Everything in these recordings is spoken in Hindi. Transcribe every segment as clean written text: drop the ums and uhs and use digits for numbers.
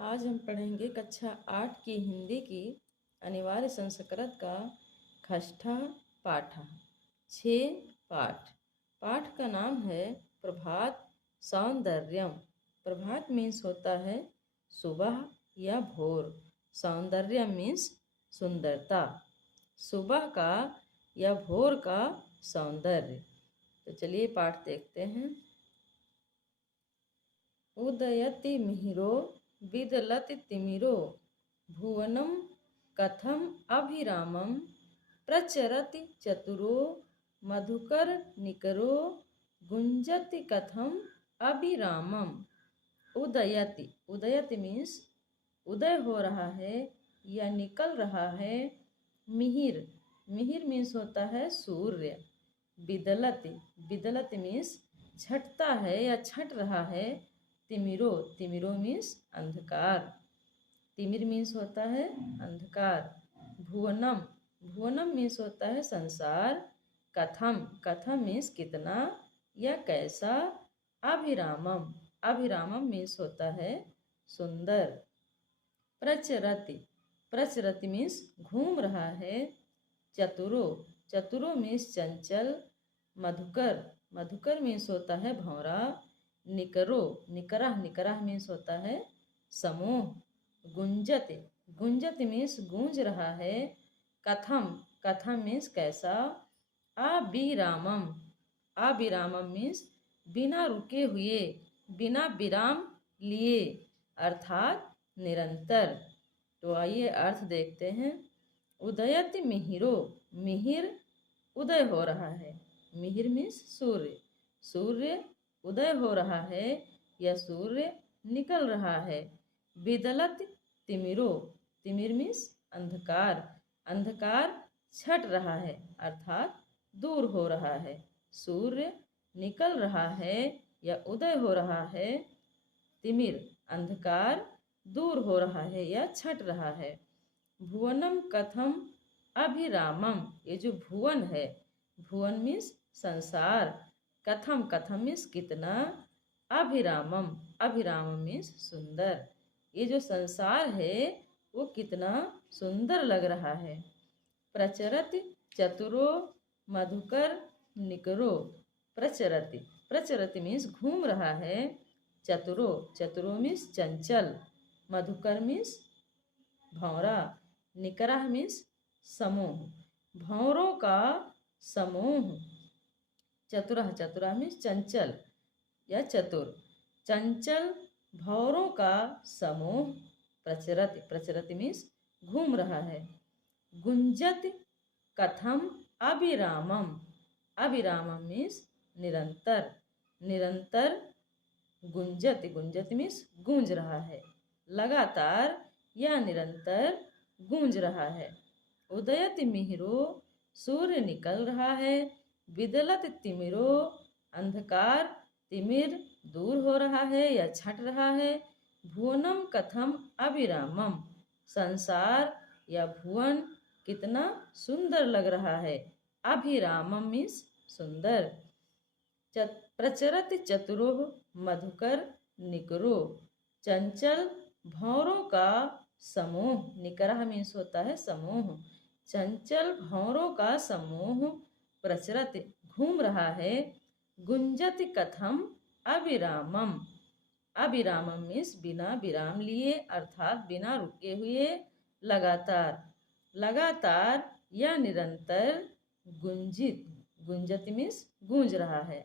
आज हम पढ़ेंगे कक्षा 8 की हिंदी की अनिवार्य संस्कृत का खष्ठा पाठा। 6 पाठ। पाठ का नाम है प्रभात सौंदर्यम। प्रभात मीन्स होता है सुबह या भोर। सौंदर्य मीन्स सुंदरता। सुबह का या भोर का सौंदर्य। तो चलिए पाठ देखते हैं। उदयति मिहिरो विदलति तिमिरो भुवनं कथम अभिरामं प्रचरति चतुरो मधुकर निकरो गुंजति कथम अभिरामम। उदयति, उदयति मीन्स उदय हो रहा है या निकल रहा है। मिहिर, मिहिर मीन्स होता है सूर्य। विदलति, विदलति मीन्स छटता है या छट रहा है। तिमिरो, तिमिरो मीन्स अंधकार। तिमिर मीन्स होता है अंधकार। भुवनम, भुवनम मीन्स होता है संसार। कथम, कथम मीन्स कितना या कैसा। अभिरामम, अभिरामम मीन्स होता है सुंदर। प्रचरति, प्रचरति मीन्स घूम रहा है। चतुरो, चतुरो मीन्स चंचल। मधुकर, मधुकर मीन्स होता है भौरा। निकरो, निकरह, निकरह मीन्स होता है समूह। गुंजति, गुंजति मीन्स गूंज रहा है। कथम, कथम मीन्स कैसा। अविरामम, अविरामम मीन्स बिना रुके हुए, बिना विराम लिए, अर्थात निरंतर। तो आइए अर्थ देखते हैं। उदयति मिहिरो, मिहिर उदय हो रहा है। मिहिर मीन्स सूर्य, सूर्य उदय हो रहा है या सूर्य निकल रहा है। विदलत तिमिरो, तिमिर मीन्स अंधकार, अंधकार छट रहा है अर्थात दूर हो रहा है। सूर्य निकल रहा है या उदय हो रहा है। तिमिर अंधकार दूर हो रहा है या छट रहा है। भुवनम कथम अभिरामम, ये जो भुवन है, भुवन मीन्स संसार। कथम, कथम मीन्स कितना। अभिरामम, अभिरामम मीन्स सुंदर। ये जो संसार है वो कितना सुंदर लग रहा है। प्रचरति चतुरो मधुकर निकरो। प्रचरति, प्रचरति मीन्स घूम रहा है। चतुरो, चतुरो मीन्स चंचल। मधुकर मीन्स भौरा। निकरह मीन्स समूह, भौरों का समूह। चतुरह, चतुरह मीन्स चंचल या चतुर। चंचल भौरों का समूह। प्रचरति, प्रचरति मीन्स घूम रहा है। गुंजति कथम अविरामम, अविरामम मीन्स निरंतर, निरंतर। गुंजति, गुंजति मीन्स गूंज रहा है, लगातार या निरंतर गूंज रहा है। उदयति मिहिरो, सूर्य निकल रहा है। विदलत तिमिरो, अंधकार तिमिर दूर हो रहा है या छट रहा है। भुवनम कथम अविरामम, संसार या भुवन कितना सुंदर लग रहा है। अभिरामम मीन्स सुंदर। प्रचरति चतुरो मधुकर निकरो, चंचल भौरों का समूह। निकरह मीन्स होता है समूह। चंचल भौरों का समूह प्रचरत घूम रहा है। गुंजति कथम अविरामम, अविरामम मीन्स बिना विराम लिए अर्थात बिना रुके हुए, लगातार, लगातार या निरंतर। गुंजित, गुंजत मीन्स गूंज रहा है,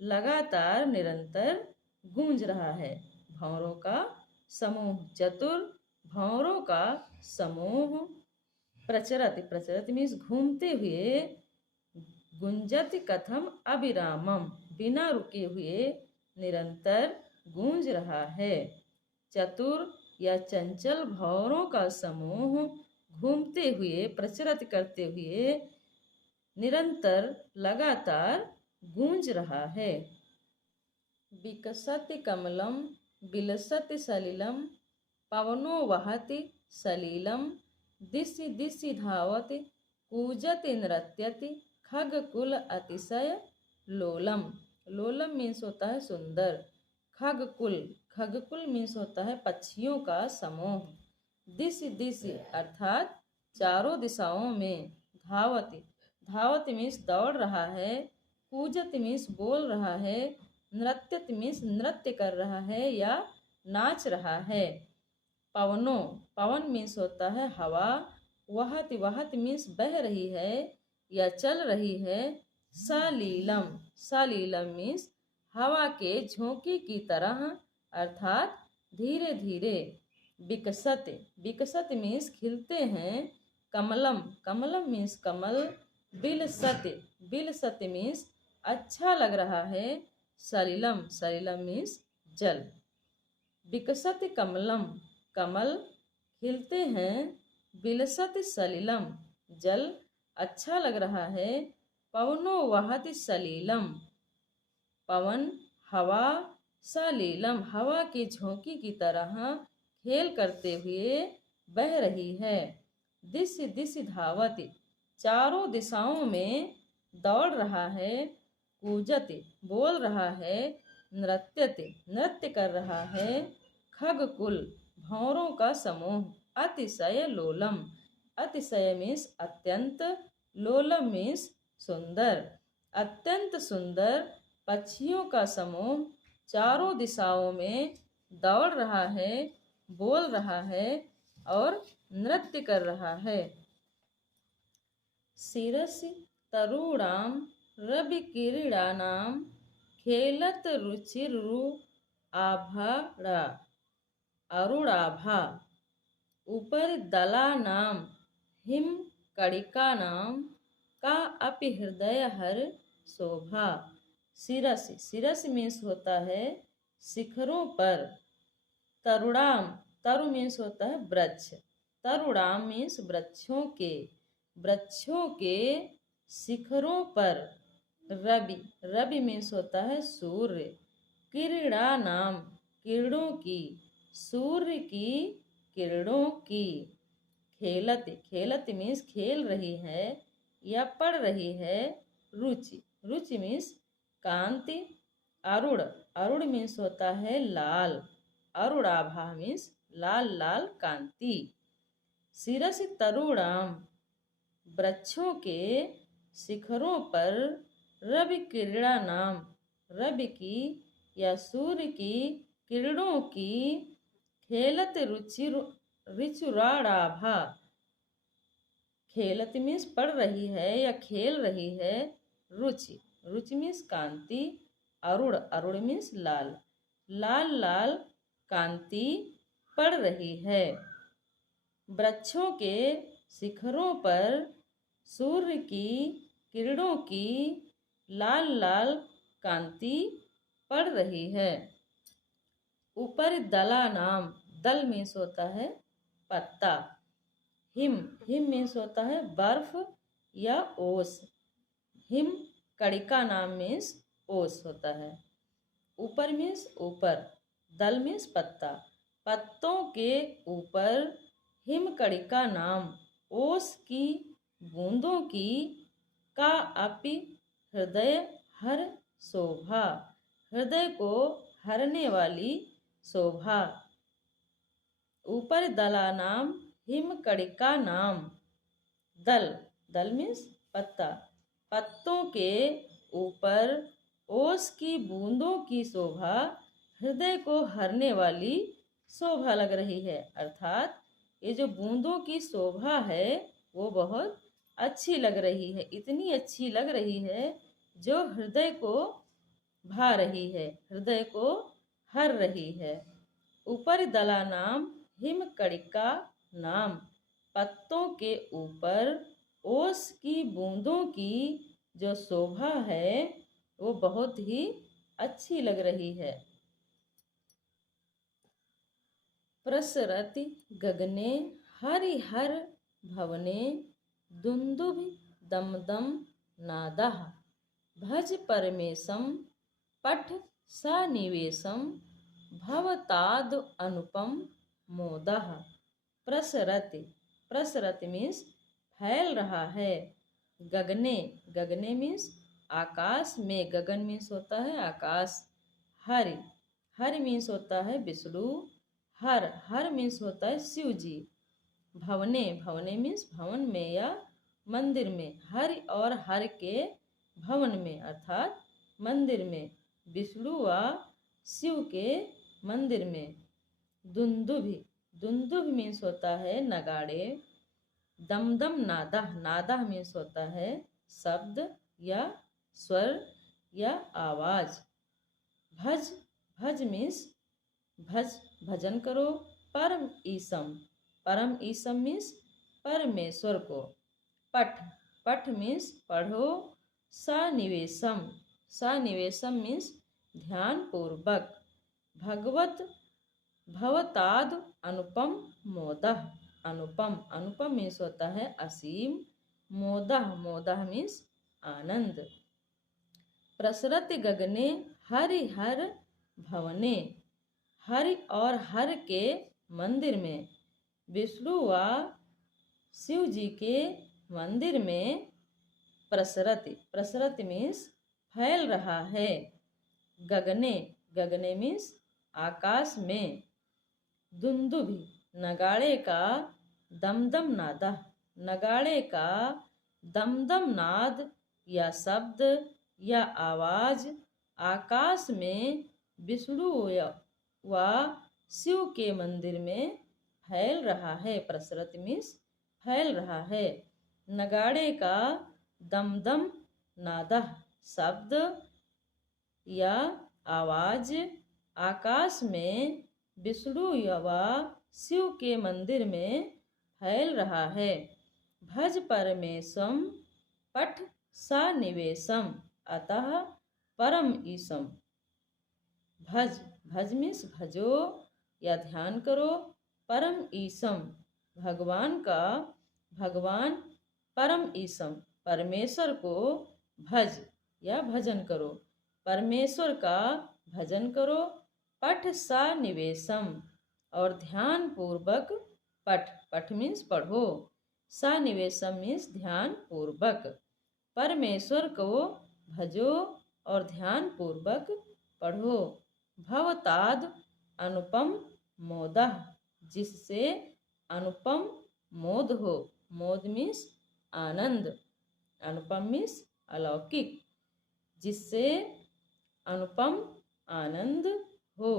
लगातार निरंतर गूंज रहा है। भौरों का समूह, चतुर भौरों का समूह। प्रचरति, प्रचरति मीन्स घूमते हुए। गुंजति कथम अविरामम, बिना रुके हुए निरंतर गूंज रहा है। चतुर या चंचल भौरों का समूह घूमते हुए, प्रचरत करते हुए निरंतर लगातार गूंज रहा है। विकसति कमलम विलसति सलिलम पवनो वहति सलीलम दिशि दिशि धावति कूजति नृत्यति खगकुल अतिशय लोलम। लोलम मीन्स होता है सुंदर। खगकुल, खगकुल मीन्स होता है पक्षियों का समूह। दिश दिश अर्थात चारों दिशाओं में। धावति धावति मीन्स दौड़ रहा है। कूजत मीन्स बोल रहा है। नृत्यत मीन्स नृत्य कर रहा है या नाच रहा है। पवनो पवन मीन्स होता है हवा। वहत वहत मीन्स बह रही है या चल रही है। सलीलम सलीलम मीन्स हवा के झोंके की तरह अर्थात धीरे धीरे। विकसत विकसत मीन्स खिलते हैं। कमलम कमलम मीन्स कमल। बिलसत बिलसत मीन्स अच्छा लग रहा है। सलिलम सलिलम मीन्स जल। विकसत कमलम कमल खिलते हैं। बिलसत सलिलम जल अच्छा लग रहा है। पवनो वहति सलीलम पवन हवा। सलीलम हवा की झोंकी की तरह खेल करते हुए बह रही है। दिश दिश धावति चारों दिशाओं में दौड़ रहा है। कूजत बोल रहा है। नृत्यते नृत्य कर रहा है। खगकुल भंवरों का समूह। अतिशय लोलम अतिशय मीन्स अत्यंत। लोलम मीन्स सुंदर। अत्यंत सुंदर पक्षियों का समूह चारों दिशाओं में दौड़ रहा है, बोल रहा है और नृत्य कर रहा है। शिरसि तरुणाम रवि किरीड़ानाम खेलत रुचिरु आभाड़ा अरुणाभा। ऊपर दला नाम हिम कड़िका नाम का अपि हृदय हर शोभा। शिरस शिरस मीन्स होता है शिखरों पर। तरुणाम तरु मीन्स होता है वृक्ष। तरुणाम मीन्स वृक्षों के शिखरों पर। रवि रवि मीन्स होता है सूर्य। किरणा नाम किरणों की। सूर्य की किरणों की। खेलत खेलत मीन्स खेल रही है या पढ़ रही है। रुचि रुचि मीन्स कांति। अरुण अरुण मीन्स होता है लाल। अरुणाभा मीन्स लाल लाल कांति। शिरस तरुणाम वृक्षों के शिखरों पर। रवि किरणा नाम रवि की या सूर्य की किरणों की। खेलत ऋचुराणाभा खेलत मीन्स पढ़ रही है या खेल रही है। रुचि रुचि मीन्स कांति। अरुण अरुण मीन्स लाल। लाल लाल कांति पड़ रही है। वृक्षों के शिखरों पर सूर्य की किरणों की लाल लाल कांति पड़ रही है। ऊपर दला नाम दल मीन्स होता है पत्ता। हिम हिम मीन्स होता है बर्फ या ओस। हिम कड़िका नाम मीन्स ओस होता है। ऊपर मीन्स ऊपर। दल मीन्स पत्ता। पत्तों के ऊपर हिम कड़िका नाम ओस की बूंदों की। का अपि हृदय हर शोभा हृदय को हरने वाली शोभा। ऊपर दला नाम हिम कड़िका नाम। दल दल मीन्स पत्ता। पत्तों के ऊपर ओस की बूंदों की शोभा हृदय को हरने वाली शोभा लग रही है। अर्थात ये जो बूंदों की शोभा है वो बहुत अच्छी लग रही है। इतनी अच्छी लग रही है जो हृदय को भा रही है, हृदय को हर रही है। ऊपर दला नाम हिम कड़िका नाम। पत्तों के ऊपर ओस की बूंदों की जो शोभा है वो बहुत ही अच्छी लग रही है। प्रसरति गगने हरिहर भवने दुंदुभि दमदम नादः। भज परमेशम पठ सनिवेशम भवताद अनुपम मोदः। प्रसरति प्रसरति मीन्स फैल रहा है। गगने गगने मीन्स आकाश में। गगन मीन्स होता है आकाश। हरि हर मीन्स होता है विष्णु। हर मीन्स होता है शिव जी। भवने, भवने मीन्स भवन में या मंदिर में। हर और हर के भवन में अर्थात मंदिर में। विष्णु व शिव के मंदिर में। दुंदुभि, दुंदुभ मीन्स होता है नगाड़े। दमदम नादह, नादह मीन्स होता है शब्द या स्वर या आवाज। भज, भज मीन्स भज, भजन करो। परम ईसम, परम ईसम मीन्स परमेश्वर को। पठ, पठ मीन्स पढ़ो। सनिवेशम, सनिवेशम मीन्स ध्यान पूर्वक। भगवत, भवताद अनुपम मोदह, अनुपम, अनुपम मीन्स होता है असीम। मोदह, मोदह मीन्स आनंद। प्रसरति गगने हरिहर भवने, हरि और हर के मंदिर में। विष्णु व शिव जी के मंदिर में प्रसरति, प्रसरति मीन्स फैल रहा है। गगने, गगने मीन्स आकाश में। दुंदुभि, नगाड़े का दमदम नादा, नगाड़े का दमदम नाद या शब्द या आवाज आकाश में विष्णु व शिव के मंदिर में फैल रहा है। प्रसरत मीन्स फैल रहा है। नगाड़े का दमदम नादा शब्द या आवाज आकाश में विष्णु व शिव के मंदिर में फैल रहा है। भज परमेशम पठ सनिवेशम अतः परम ईसम। भज, भज मीन्स भजो या ध्यान करो। परम ईसम भगवान का, भगवान परम ईसम परमेश्वर को भज या भजन करो। परमेश्वर का भजन करो। पठ सनिवेशम और ध्यान पूर्वक पठ, पठ मीन्स पढ़ो। सनिवेशम मीन्स ध्यान पूर्वक। परमेश्वर को भजो और ध्यान पूर्वक पढ़ो। भवताद अनुपम मोदह, जिससे अनुपम मोद हो। मोद मीन्स आनंद, अनुपम मीन्स अलौकिक, जिससे अनुपम आनंद हो।